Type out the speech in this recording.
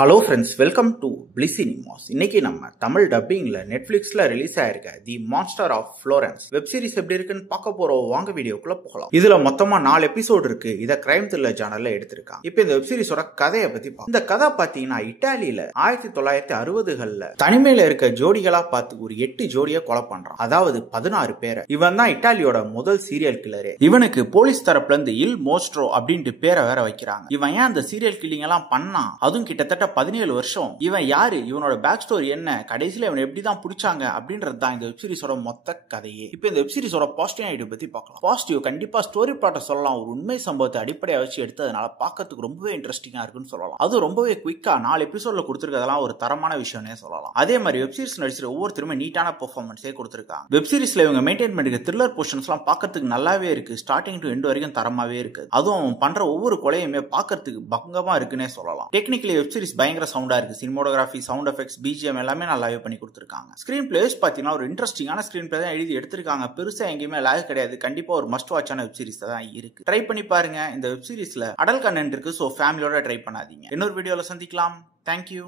Hello friends, welcome to Bliss Cinemas. இன்னைக்கு நம்ம தமிழ் டப்பிங்ல நெட்ஃபிளிக்ஸ்ல ரிலீஸ் ஆயிருக்க the monster of Florence web series எப்படி இருக்குன்னு பார்க்க போறோம். வாங்க வீடியோக்குள்ள போகலாம். இதுல மொத்தமா 4 எபிசோடு இருக்கு. இத கிரைம் த்ரில்லர் ஜானர்ல எடுத்திருக்காங்க. இப்போ இந்த வெப் சீரிஸோட கதையை பத்தி பார்க்கலாம். இந்த கதை பாத்தீங்கன்னா இட்டாலியில 1960களில் தனிமையில இருக்க ஜோடிகளா பார்த்து ஒரு 8 ஜோடியை கொலை பண்றான். அதாவது 16 பேரை. இவன் தான் இட்டாலியோட முதல் சீரியல் கில்லரே. இவனுக்கு போலீஸ் தரப்புல இருந்து இல் மோஸ்ட்ரோ அப்படின்ட்டு பேரை வேற வைக்கிறாங்க. இவன் ஏன் அந்த சீரியல் கில்லிங் எல்லாம் பண்ணா, அதுவும் கிட்டத்தட்ட 17 வருஷம். இவன் யாரு, இவனோட பேக் ஸ்டோரி என்ன, கடைசியில இவன் எப்படிதான் பிடிச்சாங்க அப்படின்றது தான் இந்த வெப் சீரிஸோட மொத்த கதையே. இப்போ இந்த வெப் சீரிஸோட பாசிட்டிவ் ஐடியா பத்தி பார்க்கலாம். பாசிட்டிவ் கண்டிப்பா ஸ்டோரி பிளாட்டை சொல்லலாம். ஒரு உண்மை சம்பவத்தை அடிப்படையா வச்சு எடுத்ததுனால பார்க்கறதுக்கு ரொம்பவே இன்ட்ரெஸ்டிங்கா இருக்குன்னு சொல்லலாம். அது ரொம்பவே குயிக்கா 4 எபிசோட்ல கொடுத்திருக்கிறதெல்லாம் ஒரு தரமான விஷயம்னே சொல்லலாம். அதே மாதிரி வெப் சீரிஸ் நடிச்சிற ஒவ்வொருத்தருமே நீட்டான பெர்ஃபார்மன்ஸே கொடுத்திருக்காங்க. வெப் சீரிஸ்ல இவங்க மெயின்டைன் பண்ணிருக்க த்ரில்லர் போர்ஷன்ஸ் எல்லாம் பார்க்கறதுக்கு நல்லாவே இருக்கு. ஸ்டார்டிங் டு எண்ட் வரைக்கும் தரமாவே இருக்கு. அதுவும் அவன் பண்ற ஒவ்வொரு கொலையுமே பார்க்கறதுக்கு பங்கமா இருக்குன்னே சொல்லலாம். டெக்னிக்கலி வெப் சீரிஸ் பயங்கர சவுண்டா இருக்கு. சினிமோட்டோகிராஃபி, சவுண்ட் எஃபெக்ட்ஸ், பிஜிஎம் எல்லாமே நல்லாவே பண்ணி கொடுத்திருக்காங்க. ஸ்கிரீன் பிளேஸ் பாத்தீங்கன்னா ஒரு இன்ட்ரெஸ்டிங்கான ஸ்கிரீன் பிளே தான் எழுதி எடுத்திருக்காங்க. பெருசா எங்கேயுமே லாக் கிடையாது. கண்டிப்பா ஒரு மஸ்ட் வாட்சான வெப் சீரிஸ் தான் இருக்கு. ட்ரை பண்ணி பாருங்க. இந்த வெப் சீரிஸ்ல அடல்ட் கண்டென்ட் இருக்கு. சோ ஃபேமிலியோட ட்ரை பண்ணாதீங்க. இன்னொரு வீடியோல சந்திக்கலாம். தேங்க்யூ.